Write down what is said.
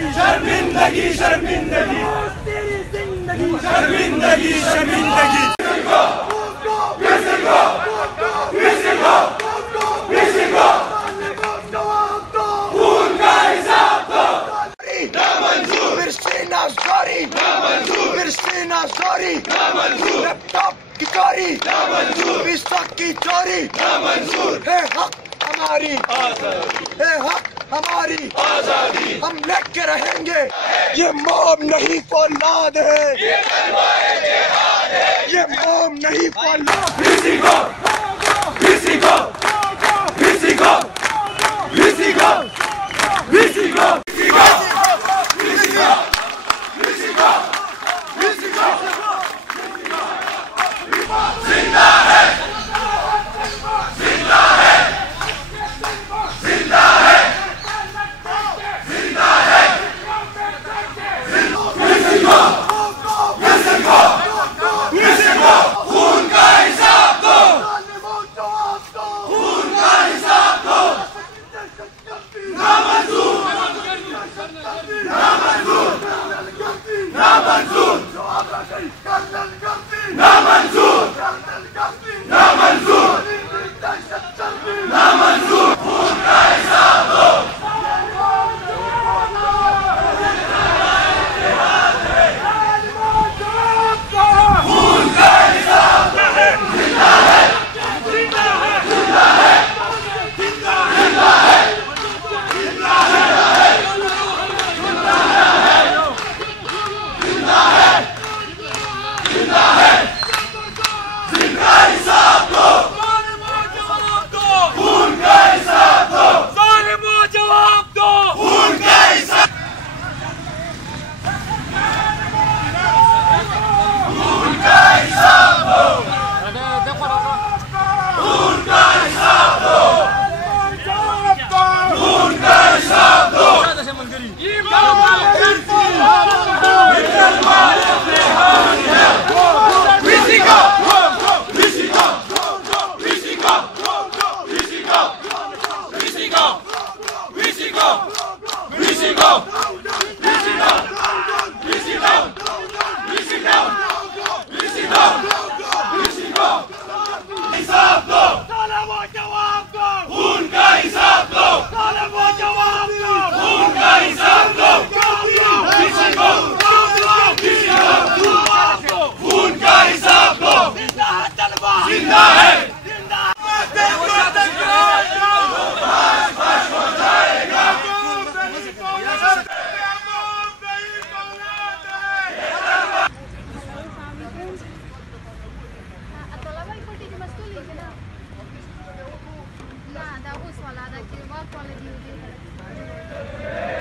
शर्मिंदगी शर्मिंदगी तेरी जिंदगी शर्मिंदगी शर्मिंदगी लैपटॉप की चोरी पिस्तौल की चोरी है हक हमारी है हक हमारी आजादी हम लेके रहेंगे ये मॉब नहीं फौलाद है ये मॉब नहीं फौलाद किसी को किसी को किसी को किसी को किसी को Nada, uso la de que va a